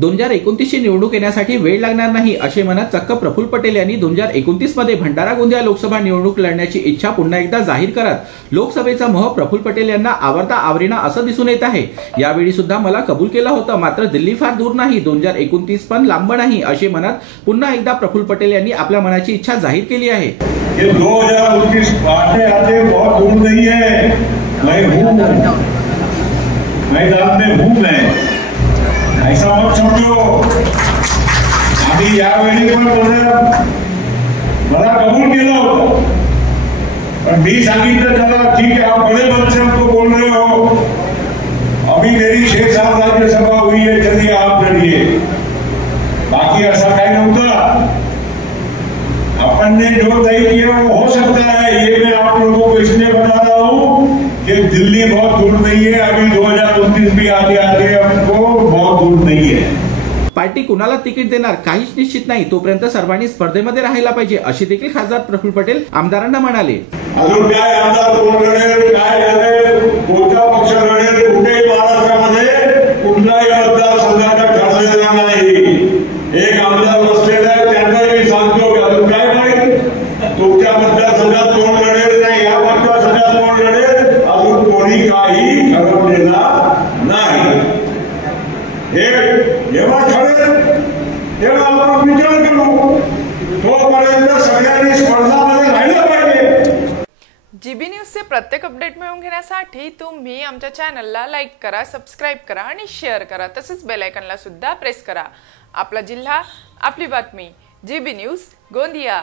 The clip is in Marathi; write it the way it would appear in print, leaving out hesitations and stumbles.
2029 ची निवडणूक येण्यासाठी वेळ लागणार नाही असे म्हणत चक्क प्रफुल्ल पटेल यांनी 2029 मध्ये भंडारा गोंदिया लोकसभा निवडणूक लढण्याची इच्छा पुन्हा एकदा जाहीर करत लोकसभेचा मोह प्रफुल्ल पटेल यांना आवडता आवरेना असं दिसून येत आहे। यावेळी सुद्धा मला कबूल केलं होतं, मात्र दिल्ली फार दूर नाही, 2029 पण लांब नाही असे म्हणत पुन्हा एकदा प्रफुल्ल पटेल यांनी आपल्या मनाची इच्छा जाहीर केली आहे। ये 2029 आते बहुत दूर नहीं है, मैदान में हूं मैं, ऐसा मत समझो। आधी यावेळी पण मला कबूल केलं होतं, पण मी सांगितलं त्याला ठीक है आप बड़े मन से हमको बोल रहे हो, अभी मेरी 6 साल राज्यसभा हुई है, चलिए आप लड़िए। बाकी ऐसा काही नव्हतं, अपन ने जो तय किया वो हो सकता है। ये मैं आप लोगों को इसलिए बता रहा हूँ कि दिल्ली बहुत दूर नहीं है, अभी 2029 भी आगे आगे हमको बहुत दूर नहीं है। पार्टी कुणाला तिकीट देणार काहीच निश्चित नाही, तोपर्यंत सर्वांनी स्पर्धेमध्ये राहायला पाहिजे अशी देखील खासदार प्रफुल्ल पटेल आमदारांना म्हणाले। अजून काय आमदार कोण लढेल, काय लढेल, कोणता पक्ष लढेल, कुठेही महाराष्ट्रामध्ये कुठलाही मतदारसंघाचा ठरलेला नाही। एक आमदार बसलेला आहे, त्यांनाही सांगतो की अजून काय माहिती तुमच्या मतदारसंघात कोण लढेल नाही, या मतदारसंघात कोण लढेल अजून कोणी काही ठरवलेला नाही। जेव्हा ठरेल तेव्हा आपण विचार करू, तोपर्यंत सगळ्यांनी स्पर्धामध्ये राहिलं पाहिजे। जीबी न्यूजचे प्रत्येक अपडेट मिळवून घेण्यासाठी तुम्ही आमच्या चॅनलला लाईक करा, सबस्क्राइब करा आणि शेअर करा, तसेच बेल आयकॉनला सुद्धा प्रेस करा। आपला जिल्हा आपली बातमी, जीबी न्यूज गोंदिया।